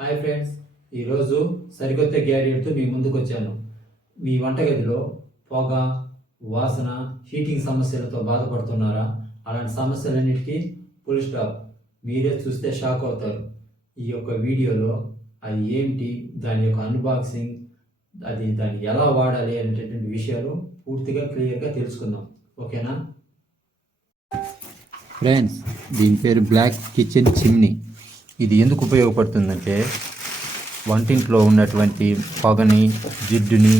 Hi friends, ఈరోజు సరికొత్త గ్యాడ్జెట్తో మీ ముందుకు వచ్చాను. మీ వంటగదిలో పొగ, వాసన, హీటింగ్ సమస్యలతో బాధపడుతున్నారా? అలాంటి సమస్యలన్నిటికీ ఫుల్ స్టాప్. మీరే చూస్తే షాక్ అవుతారు. ఈ యొక్క వీడియోలో అది ఏమిటి, దాని యొక్క అన్బాక్సింగ్, దాన్ని ఎలా వాడాలి అనేటటువంటి విషయాలు పూర్తిగా క్లియర్గా తెలుసుకుందాం. ఓకేనా ఫ్రెండ్స్? దీని పేరు బ్లాక్ కిచెన్ చిమ్నీ. ఇది ఎందుకు ఉపయోగపడుతుందంటే వంటింట్లో ఉన్నటువంటి పొగని, జిడ్డుని,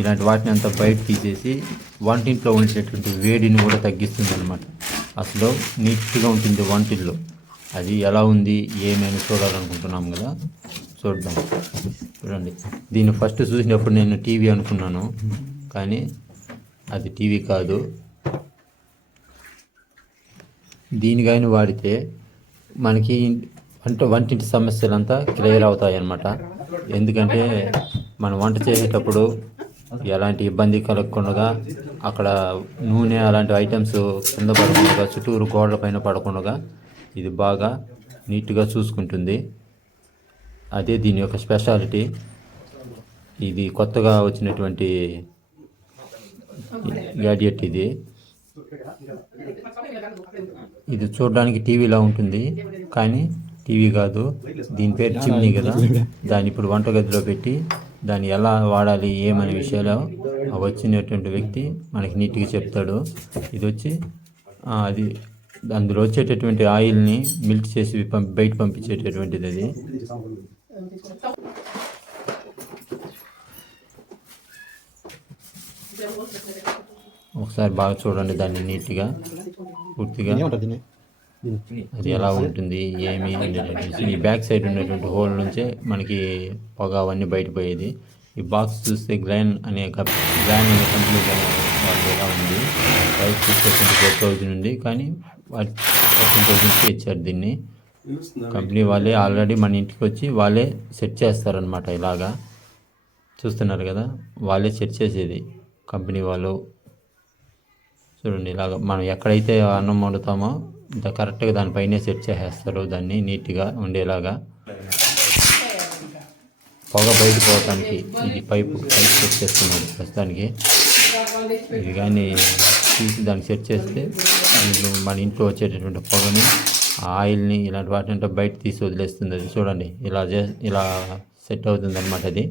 ఇలాంటి వాటిని అంతా బయట తీసేసి వంటింట్లో ఉండేటటువంటి వేడిని కూడా తగ్గిస్తుంది అనమాట. అసలు నీట్గా ఉంటుంది వంటిల్లో. అది ఎలా ఉంది ఏమైనా చూడాలనుకుంటున్నాం కదా, చూద్దాం. చూడండి, దీన్ని ఫస్ట్ చూసినప్పుడు నేను టీవీ అనుకున్నాను, కానీ అది టీవీ కాదు. దీని కానీ వాడితే మనకి వంటింటి సమస్యలంతా క్లియర్ అవుతాయి అన్నమాట. ఎందుకంటే మనం వంట చేసేటప్పుడు ఎలాంటి ఇబ్బంది కలగకుండా, అక్కడ నూనె అలాంటి ఐటమ్స్ కింద పడకుండా, చుట్టూరు గోడల పైన పడకుండా ఇది బాగా నీట్గా చూసుకుంటుంది. అదే దీని యొక్క స్పెషాలిటీ. ఇది కొత్తగా వచ్చినటువంటి గ్యాడ్జెట్. ఇది చూడడానికి టీవీలా ఉంటుంది, కానీ టీవీ కాదు. దీని పేరు చిమ్నీ కదా. దాన్ని ఇప్పుడు వంటగదిలో పెట్టి దాన్ని ఎలా వాడాలి ఏమనే విషయాలు వచ్చినటువంటి వ్యక్తి మనకి నీట్గా చెప్తాడు. ఇది వచ్చి అది అందులో వచ్చేటటువంటి ఆయిల్ని మిల్ట్ చేసి బయట పంపించేటటువంటిది. అది ఒకసారి బాగా చూడండి దాన్ని నీట్గా, పూర్తిగా అది ఎలా ఉంటుంది ఏమి అనేసి. ఈ బ్యాక్ సైడ్ ఉన్నటువంటి హోల్ నుంచే మనకి పొగ అవన్నీ బయటపోయేది. ఈ బాక్స్ చూస్తే గ్లాన్ అనే కంపెనీ వాళ్ళు ఎలా ఉంది. ప్రైస్ చూస్తే 4,000 ఉంది, కానీ 14,000 ఇచ్చారు దీన్ని. కంపెనీ వాళ్ళే ఆల్రెడీ మన ఇంటికి వచ్చి వాళ్ళే సెట్ చేస్తారనమాట. ఇలాగా చూస్తున్నారు కదా, వాళ్ళే సెట్ చేసేది కంపెనీ వాళ్ళు. చూడండి, ఇలాగ మనం ఎక్కడైతే అన్నం వండుతామో కరెక్ట్గా దానిపైనే సెట్ చేసేస్తారు, దాన్ని నీట్గా ఉండేలాగా. పొగ బయట పోవటానికి ఇది పైప్ సెట్ చేస్తున్నాడు ప్రస్తుతానికి. ఇది కానీ తీసి దాన్ని సెట్ చేస్తే మన ఇంట్లో వచ్చేటటువంటి పొగని, ఆయిల్ని, ఇలాంటి వాటిని బయట తీసి వదిలేస్తుంది. అది చూడండి, ఇలా సెట్ అవుతుంది అనమాట. అది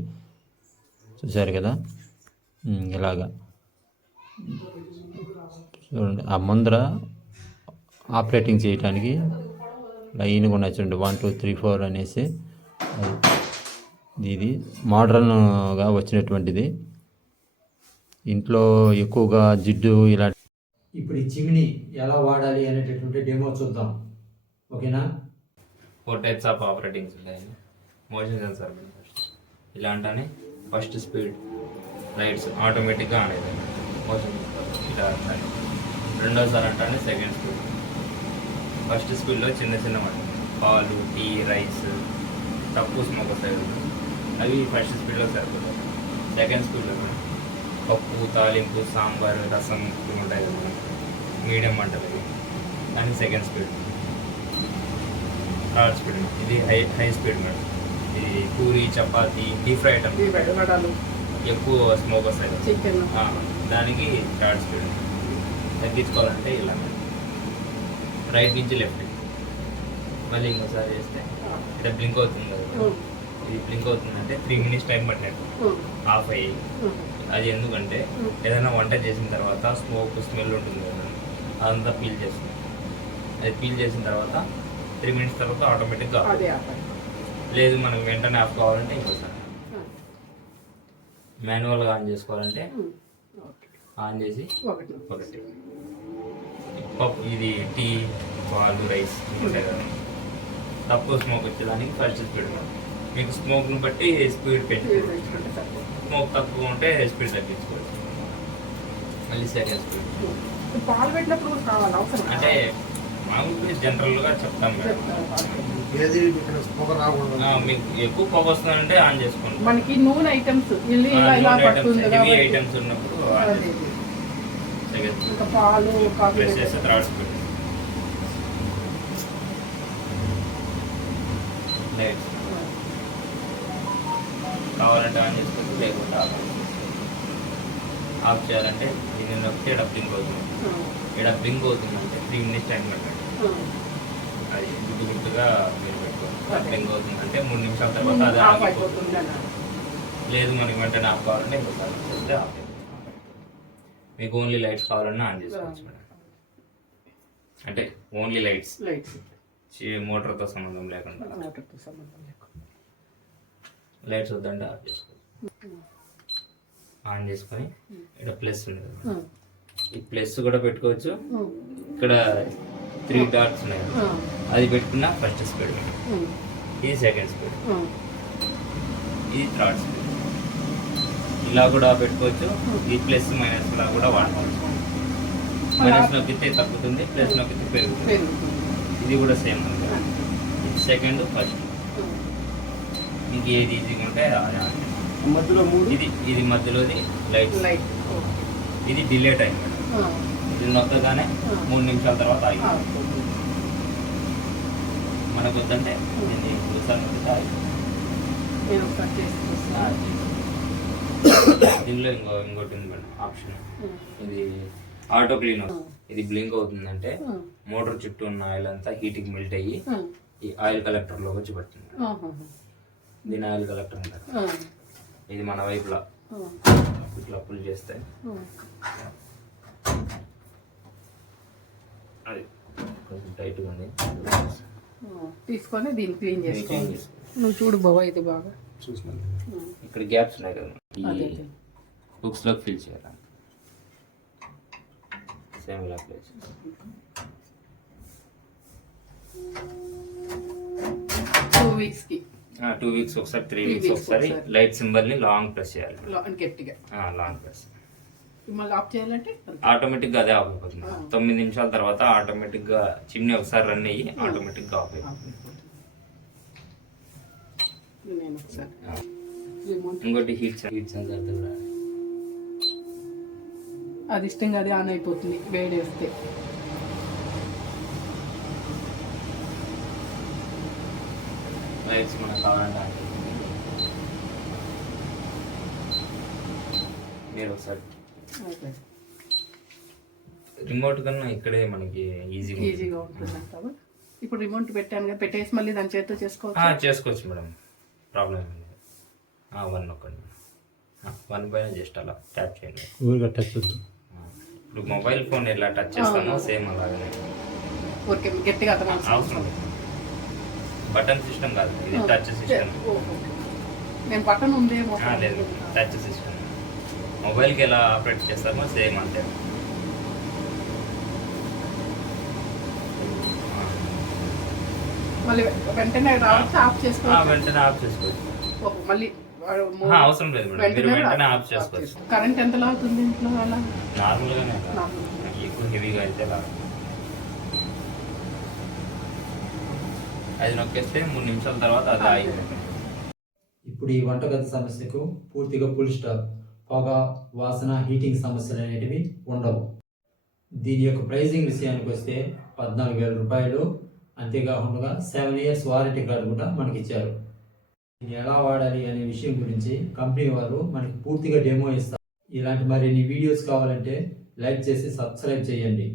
చూసారు కదా, ఇలాగా చూడండి. ఆ ముందర ఆపరేటింగ్ చేయడానికి లైన్గా ఉన్నాయి చూడండి, 1 2 3 4 అనేసి. ఇది మోడర్న్గా వచ్చినటువంటిది. ఇంట్లో ఎక్కువగా జిడ్డు ఇలా. ఇప్పుడు ఈ చిమ్నీ ఎలా వాడాలి అనేటటువంటి డెమో చూద్దాం. ఓకేనా? 4 టైప్స్ ఆఫ్ ఆపరేటింగ్స్ ఉంటాయి. మోషన్ సెన్సార్ ఇలా అంటానే ఫస్ట్ స్పీడ్ లైట్స్ ఆటోమేటిక్గా ఆన్ అవుతాయి. మోషన్ ఇలా అంటానే. రెండోసారి అంటానే సెకండ్ స్పీడ్. ఫస్ట్ స్పీడ్లో చిన్న చిన్న పాలు, టీ, రైస్, తక్కువ స్మోక్ వస్తాయి, అవి ఫస్ట్ స్పీడ్లో సరిపోతాయి. సెకండ్ స్పీడ్లో పప్పు, తాలింపు, సాంబార్, రసం ఉంటాయి కదా, మీడియం అంటారు, కానీ సెకండ్ స్పీడ్. థర్డ్ స్పీడ్ ఇది హై స్పీడ్ మేడం. ఇది puri, chapati, deep fry item ఎక్కువ స్మోక్ వస్తాయి, దానికి థర్డ్ స్పీడ్. తగ్గించుకోవాలంటే ఇలా రైట్ నుంచి లెఫ్ట్. మళ్ళీ ఇంకోసారి చేస్తే ఇక్కడ బ్లింక్ అవుతుంది కదా, ఇది బ్లింక్ అవుతుందంటే 3 minutes టైం పట్టినట్టు ఆఫ్ అయ్యి. అది ఎందుకంటే ఏదైనా వంట చేసిన తర్వాత స్మోక్ స్మెల్ ఉంటుంది కదా, అదంతా పీల్ చేస్తుంది. అది పీల్ చేసిన తర్వాత 3 minutes తర్వాత ఆటోమేటిక్గా లేదు. మనకు వెంటనే ఆఫ్ కావాలంటే ఇంకోసారి మాన్యువల్గా ఆన్ చేసుకోవాలంటే ఆన్ చేసి ఒకటి. పప్పు, ఇది టీ, పాలు, రైస్ ఉంటాయి కదా, తక్కువ స్మోక్ వచ్చేదానికి ఫస్ట్ స్పీడ్. మీకు స్మోక్ని బట్టి స్పీడ్ పెంచుకోవచ్చు. స్మోక్ తక్కువ ఉంటే స్పీడ్ తగ్గించుకోవచ్చు. మళ్ళీ సెకండ్ స్పీడ్. పాలు పెట్టినప్పుడు అంటే మామూలుగా జనరల్గా చెప్తాం మేడం. మీకు ఎక్కువ పొగ వస్తుందంటే ఆన్ చేసుకోండి. మనకి నూనె ఐటమ్స్, హెవీ ఐటమ్స్ ఉన్నప్పుడు పాలు, ప్రెస్ చేస్తే థర్డ్ స్పీడ్. కావాలంటే ఆన్ చేసుకోవచ్చు, లేకుంటే ఆఫ్ చేయాలంటే దీన్ని నొక్కితే ఇక్కడ బ్లింక్ అవుతుంది. ఇక్కడ బ్లింక్ అవుతుందంటే 3 minutes టైం పెట్టండి. అది గుర్తుగా మీరు పెట్టుకోవాలి. బ్లింక్ అవుతుందంటే 3 నిమిషాల తర్వాత అది ఆఫ్ అయిపోతుంది. లేదు మనకి వెంటనే ఆఫ్ కావాలంటే ఇంకోసారి చేస్తే ఆఫ్ అయిపోతుంది. మీకు ఓన్లీ లైట్స్ కావాలన్నా ఆన్ చేసుకోవచ్చు మేడం. అంటే ఓన్లీ లైట్స్, మోటార్తో సంబంధం లేకుండా. లైట్స్ వద్దంటే ఆఫ్ చేసుకోవచ్చు. ఆన్ చేసుకొని ఇక్కడ ప్లస్ ఉంది, ఈ ప్లస్ కూడా పెట్టుకోవచ్చు. ఇక్కడ 3 డాట్స్ ఉన్నాయి, అది పెట్టుకున్న ఫస్ట్ స్పీడ్, ఇది సెకండ్ స్పీడ్, ఇది థర్డ్ స్పీడ్. ఇలా కూడా పెట్టుకోవచ్చు. ఈ ప్లస్ మైనస్ ఇలా కూడా వాడుకోవచ్చు. మైనస్ నొక్కితే తగ్గుతుంది, ప్లస్ నొక్కితే పెరుగుతుంది. ఇది కూడా సేమ్ ఉంది. ఇది సెకండ్, ఫస్ట్. మీకు ఏది ఈజీగా ఉంటే ఇది మధ్యలోది లైట్స్. ఇది డిలే టైం. ఇది నొక్కగానే 3 నిమిషాల తర్వాత ఆగి. మనకు వద్దంటే దీన్ని ఒకసారి నొక్కితే ఆగి. దీనిలో ఇంకోటి ఉంది మేడం ఆప్షన్, ఇది ఆటో క్లీన్. ఇది బ్లింక్ అవుతుందంటే మోటార్ చుట్టూ ఉన్న ఆయిల్ అంతా హీట్కి మెల్ట్ అయ్యి ఈ ఆయిల్ కలెక్టర్ లోకి వచ్చి పడుతుంది. దీని ఆయిల్ కలెక్టర్ అంటారు. ఇది మన వైపులా ఇట్లా పుల్ చేస్తే అది కొంచెం టైట్గా ఉంది, తీసుకొని దీన్ని క్లీన్ చేసుకోవాలి. నువ్వు చూడు బాబా, ఇది బాగా చూసినాను. ఇక్కడ గ్యాప్స్ ఉన్నాయి కదా, ఈ బుక్స్ లోకి ఫిల్ చేయాలి. సేమ్ ఇలా ప్లేస్. 2 weeks కి 2 weeks ఒకసారి, 3 weeks ఒకసారి లైట్ సింబల్ ని లాంగ్ ప్రెస్ చేయాలి. గట్టిగా లాంగ్ ప్రెస్. మళ్ళీ ఆఫ్ చేయాలంటే ఆటోమేటిక్ గా అదే ఆఫ్ అయిపోతుంది. 9 నిమిషాల తర్వాత ఆటోమేటిక్ గా చిమ్నీ ఒకసారి రన్ అయ్యి ఆటోమేటిక్ గా ఆఫ్ అయిపోతుంది. ఇంకోటి హీట్ సెన్సార్ కూడా అది ఇష్టంగా అది ఆన్ అయిపోతుంది వేడేస్తే. లైట్స్ మనకు కావాలంటే మీరు ఒకసారి రిమోట్ కన్నా ఇక్కడే మనకి ఈజీగా ఉంటుంది అంటావా? ఇప్పుడు రిమోట్ పెట్టాను కదా, పెట్టేసి మళ్ళీ దాని చేతితో చేసుకోవచ్చు మేడం, ప్రాబ్లం ఏమి లేదు. 1 నొక్కండి, 1 పైన జస్ట్ అలా ట్యాప్ చేయండి. ఇప్పుడు మొబైల్ ఫోన్ ఎలా టచ్ చేస్తామో సేమ్ అలాగే. గట్టిగా అవసరం లేదు, బటన్ సిస్టమ్ కాదు ఇది, టచ్ సిస్టమ్. నేను బటన్ ఉందేమో. లేదు, టచ్ సిస్టమ్. మొబైల్కి ఎలా ఆపరేట్ చేస్తామో సేమ్ అంతే. మళ్ళీ వెంటనే ఆఫ్ చేసుకోవచ్చు. వెంటనే ఆఫ్ చేసుకోవచ్చు. మళ్ళీ అవసరం లేదు మేడం, మీరు వెంటనే ఆఫ్ చేసుకోవచ్చు. కరెంట్ ఎంత లాగుతుంది ఇంట్లో? అలా నార్మల్గానే, ఎక్కువ హెవీగా అయితే అలా. అది నొక్కేస్తే 3 నిమిషాల తర్వాత అది ఆగిపోతుంది. ఇప్పుడు ఈ వంటగది సమస్యకు పూర్తిగా ఫుల్ స్టాప్. పొగ, వాసన, హీటింగ్ సమస్యలు అనేటివి ఉండవు. దీని యొక్క ప్రైజింగ్ విషయానికి వస్తే 14,000 రూపాయలు. అంతేకాకుండా 7 years వారంటీ కార్డు కూడా మనకి ఇచ్చారు. ఇది ఎలా వాడాలి అనే విషయం గురించి కంపెనీ వారు మనకి పూర్తిగా డెమో ఇస్తారు. ఇలాంటి మరిన్ని వీడియోస్ కావాలంటే లైక్ చేసి సబ్స్క్రైబ్ చేయండి.